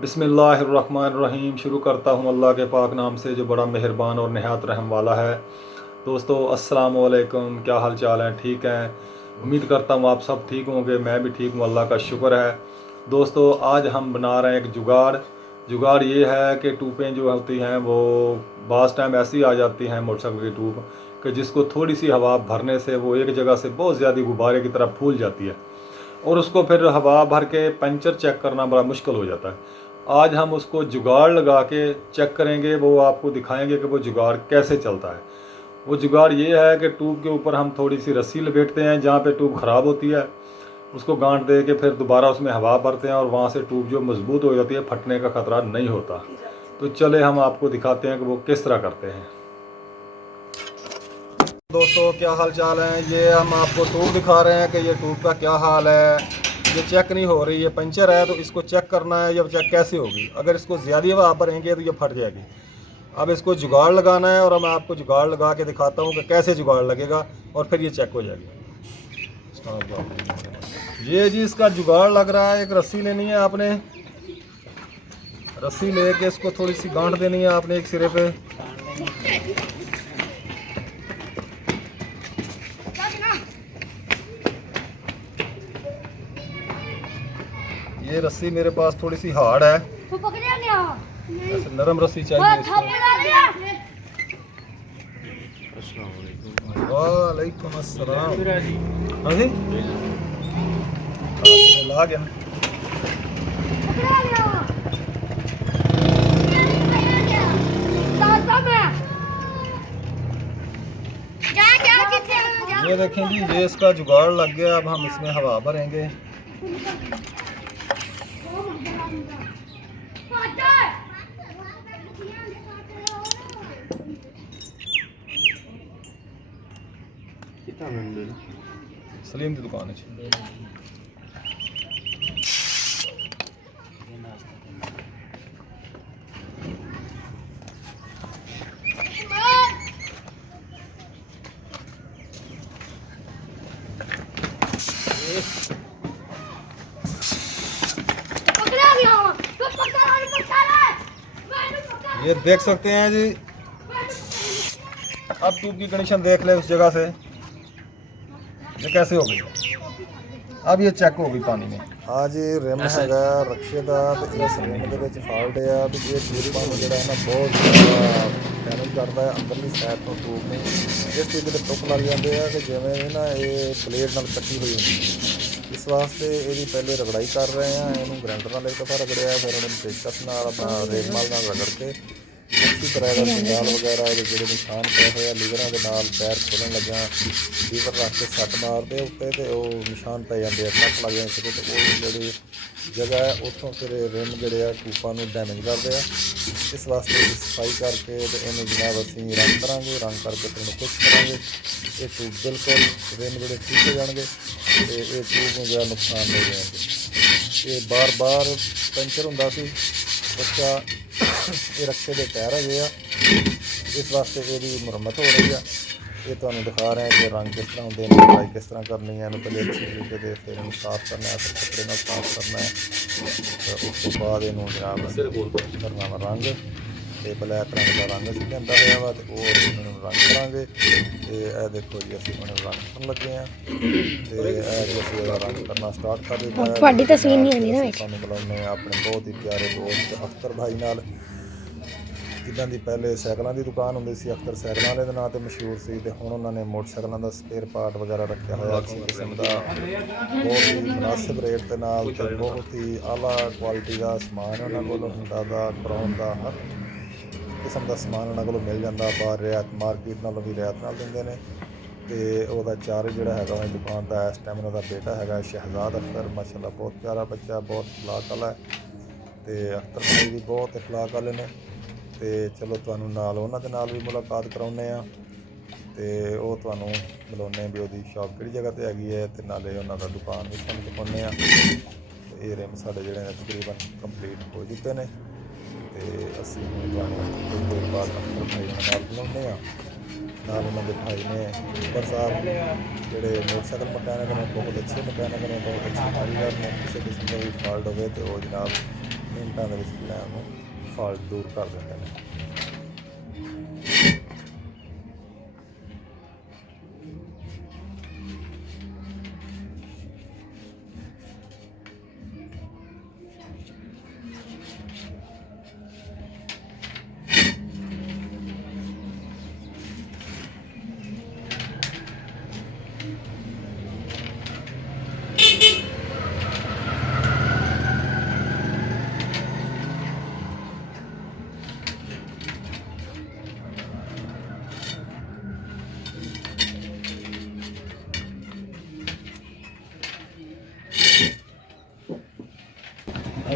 बिस्मिल्लाहिर्रहमानिर्रहीम। शुरू करता हूँ अल्लाह के पाक नाम से जो बड़ा मेहरबान और नहायत रहम वाला है। दोस्तों अस्सलाम वालेकुम, क्या हाल चाल है? ठीक हैं? उम्मीद करता हूँ आप सब ठीक होंगे। मैं भी ठीक हूँ, अल्लाह का शुक्र है। दोस्तों आज हम बना रहे हैं एक जुगाड़। जुगाड़ ये है कि टूपें जो होती हैं वो बाज़ टाइम ऐसी आ जाती हैं मोटरसाइकिल की टूप कि जिसको थोड़ी सी हवा भरने से वो एक जगह से बहुत ज़्यादा गुब्बारे की तरह फूल जाती है और उसको फिर हवा भर के पंचर चेक करना बड़ा मुश्किल हो जाता है। आज हम उसको जुगाड़ लगा के चेक करेंगे, वो आपको दिखाएंगे कि वो जुगाड़ कैसे चलता है। वो जुगाड़ ये है कि ट्यूब के ऊपर हम थोड़ी सी रस्सी लपेटते हैं, जहाँ पे ट्यूब ख़राब होती है उसको गांठ दे के फिर दोबारा उसमें हवा भरते हैं और वहाँ से ट्यूब जो मजबूत हो जाती है, फटने का ख़तरा नहीं होता। तो चले हम आपको दिखाते हैं कि वो किस तरह करते हैं। दोस्तों क्या हाल चाल है? ये हम आपको ट्यूब दिखा रहे हैं कि ये ट्यूब का क्या हाल है। ये चेक नहीं हो रही, ये पंचर है, तो इसको चेक करना है। ये चेक कैसे होगी? अगर इसको ज़्यादा हवा भरेंगे तो ये फट जाएगी। अब इसको जुगाड़ लगाना है और मैं आपको जुगाड़ लगा के दिखाता हूँ कि कैसे जुगाड़ लगेगा और फिर ये चेक हो जाएगी। ये जी इसका जुगाड़ लग रहा है। एक रस्सी लेनी है आपने, रस्सी लेके इसको थोड़ी सी गांठ देनी है आपने एक सिरे पे। ये रस्सी मेरे पास थोड़ी सी हार्ड है, ऐसे नरम रस्सी चाहिए। वालेकुम अस्सलाम। हाँ जी ला गया। ये देखें जी, ये इसका जुगाड़ लग गया। अब हम इसमें हवा भरेंगे। सलीम की दुकान है। ये देख सकते हैं जी, अब ट्यूब की कंडीशन देख ले उस जगह से ये कैसे हो गई। अब ये चेक हो गई पानी में। हाँ जी रिम है रक्शे का, इस रिम के फॉल्ट है। ये ट्यूब पानी जो है ना बहुत डैमेज करता है अंदरली साइड तो ट्यूब में। इस ट्यूब के टुक लग जाते हैं कि जिमें ना ये प्लेट नाल कट्टी हुई होंगी। इस वास्ते ये पहले रगड़ाई कर रहे हैं। इनू ग्राइंडर नाल एक दफ़ा रगड़िया, फिर उन्होंने पेचकस नाल अपना रेगमाल नाल रगड़ के अच्छी तरह का जंजाल वगैरह जो निशान पे हुए लीवरां के नाल पैर खोलन लग्या लीवर रख के सट मारते उत्ते तो वो निशान पै जाते हैं, सट लग जाए तो वो जी जगह है उतों फिर रिम जोड़े टूपा डैमेज करते हैं। इस वास्ते सफाई करके इन्हें जनाब असी रंग करांगे, रंग करके फिर खुश करांगे। ये ट्यूब बिल्कुल रिम जोड़े ठीक हो जाएंगे तो ये ट्यूब में जो नुकसान नहीं देंगे। ये बार बार पंचर होंदा सी बच्चा ये रक्शे के टायर है, इस वास्ते ये मुरम्मत हो रही है। ये तो दिखा रहे हैं कि रंग किस तरह होंगे, सफाई किस तरह करनी है। पहले अच्छी तरीके से फिर इन्हें साफ करना है, फिर कपड़े में साफ करना है, तो उस बाद इन्हों जनाब करना वा रंग। तो ब्लैक रंग का रंग अभी लिया हुआ वा तो इन्होंने रंग करांगे। तो यह देखो जी असीं हुण रंग करन लगे हैं। तो यह असीं रंग करना स्टार्ट कर दिता है। तुहाडी तस्वीर नहीं आंदी ना विच बुलाउने अपने बहुत ही प्यारे दोस्त अख्तर भाई नाल। जिदा की पहले सैकलों की दुकान होंगी सी, अख्तर सैकलों वाले नाम से मशहूर सी, तो हुण उन्होंने मोटरसाइकिलों का स्पेयर पार्ट वगैरह रखा हुआ अच्छी किस्म का बहुत ही मुनासिब रेट के नाल ते बहुत ही आला क्वालिटी का समान उन्होंने कोलों हुंदा दा क्राउन का हर किस्म का समान उन्होंने कोलों मिल जाता। बाहर रियायत मार्केट नालों भी रियायत नाल दिंदे ने। तो वह चार्ज जोड़ा है उन्हें दुकान का इस टाइम उन्होंने बेटा है शहजाद अख्तर, माशाअल्लाह बहुत प्यारा बच्चा, बहुत अखलाक वाला है। तो अख्तर भाई भी बहुत अखलाक वाले ने। तो चलो तुहानू नाल उन्हां दे नाल भी मुलाकात कराउने आ ते वो तुहानू बुलाउने भी वो शॉप किहड़ी जगह पर हैगी है, तो नाले उन्हां दा दुकान भी तुहानू दिखाउने आ। तो ये रिम साडे जिहड़े ने तकरीबन कंप्लीट हो चुके हैं। तो असीं हुण तुहानू कुछ देर बाद अख्तर भाई नाल बुलाउने आ। नाल उन्हां दे भाई ने अकबर साहब जिहड़े मोटरसाइकिल मकैनिक ने, बहुत अच्छे मकैनिक ने, बहुत अच्छे कारीगर ने। किसी किस्म का भी फॉल्ट हो तो वो जनाब ਮਿੰਟਾਂ ਦੇ ਵਿੱਚ ਜਿਹੜਾ ਉਹਨੂੰ ਫਾਲਟ ਦੂਰ ਕਰ ਦਿੰਦੇ ਨੇ।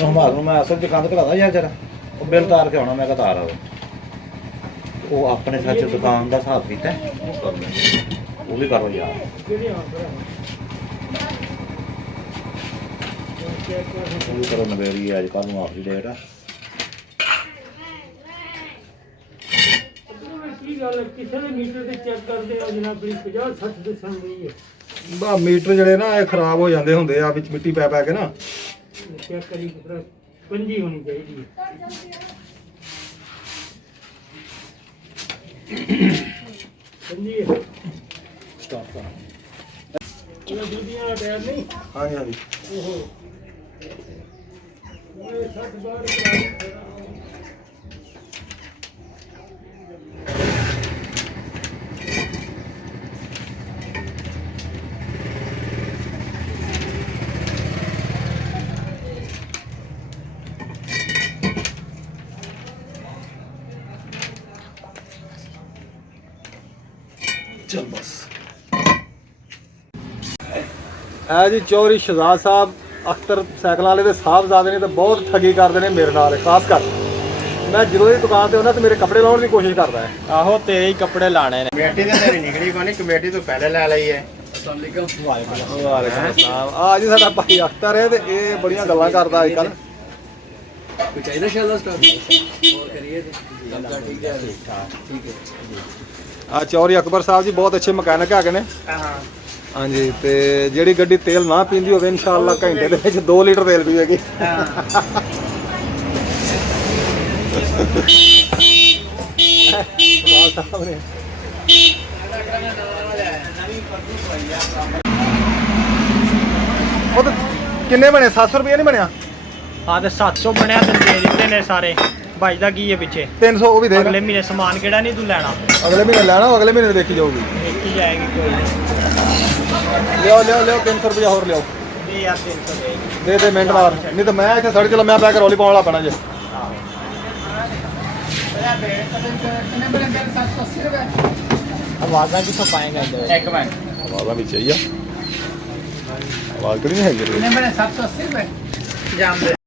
हमारे मैं असल दुकान तो यार जरा वो बिल तार के आना मैं कहा तार आओ वो अपने सच दुकान का हिसाब किया वो भी करो यार वो भी करो नवेड़ी अज कल आखिरी डेट है मीटर ਜਿਹੜੇ ਨਾ ਇਹ ਖਰਾਬ ਹੋ ਜਾਂਦੇ ਹੁੰਦੇ ਆ ਵਿੱਚ ਮਿੱਟੀ ਪੈ ਕੇ ਨਾ चेक करी पंजी होनी चाहिए पंजी ਸਟਾਰਟ ਕਰ। दूधिया टायर नहीं ਹਾਂਜੀ ਹਾਂਜੀ ओहो 60 बार चल बस है जी चौधरी शहजाद साहब अख्तर साइकिल वाले साहबजादे ने तो बहुत ठगी करते हैं मेरे नाल खास कर मैं जो ही दुकान से तो मेरे कपड़े लाने की कोशिश करता है। आहो तेरे ही कपड़े लाने ने कमेटी तो तेरी निकली कोनी कमेटी तो पहले ले ली है आ जी साडा भाई अख्तर है तो ये बड़ियां गल्लां करदा अजकल ਆ ਚੌਧਰੀ ਅਕਬਰ ਸਾਹਿਬ ਜੀ ਬਹੁਤ ਅੱਛੇ ਮਕੈਨਿਕ ਹੈਗੇ ਨੇ। ਹਾਂਜੀ ਤੇ ਜਿਹੜੀ ਗੱਡੀ ਤੇਲ ਨਾ ਪੀਂਦੀ ਹੋਵੇ ਇਨਸ਼ਾਅੱਲਾ ਘੰਟੇ ਦੇ ਵਿੱਚ 2 ਲੀਟਰ ਤੇਲ ਪੀਵੇਗੀ। ਉਹ ਤਾਂ ਕਿੰਨੇ ਬਣੇ 700 ਰੁਪਏ ਨਹੀਂ ਬਣਿਆ? हाँ तो 700 बनया तो दे दिते ने सारे भाई दा की है पीछे 300 ਉਹ ਵੀ ਦੇ अगले महीने सामान केड़ा नहीं तू लेना ਅਗਲੇ ਮਹੀਨੇ ਲੈਣਾ ਅਗਲੇ ਮਹੀਨੇ ਦੇਖੀ ਜਾਊਗੀ। एक ही जाएगी कोई नहीं ਲਿਓ ਲਿਓ ਲਿਓ 300 ਰੁਪਏ ਹੋਰ ਲਿਓ दे यार 300 ਦੇ ਮਿੰਟ ਮਾਰ ਨਹੀਂ ਤਾਂ ਮੈਂ ਇੱਥੇ ਸੜਕ ਤੇ ਲੰਮਿਆ ਪੈ ਕੇ ਰੌਲੀ ਪਾਉਣ ਵਾਲਾ ਪੈਣਾ ਜੇ। आवाज़ा कितों पाएंगे एक मिनट ਆਵਾਜ਼ਾਂ ਵਿੱਚ ਆਈ ਆ ਆਵਾਜ਼ ਕਿਹੜੀ ਨਹੀਂ ਹੈਗੀ। जाम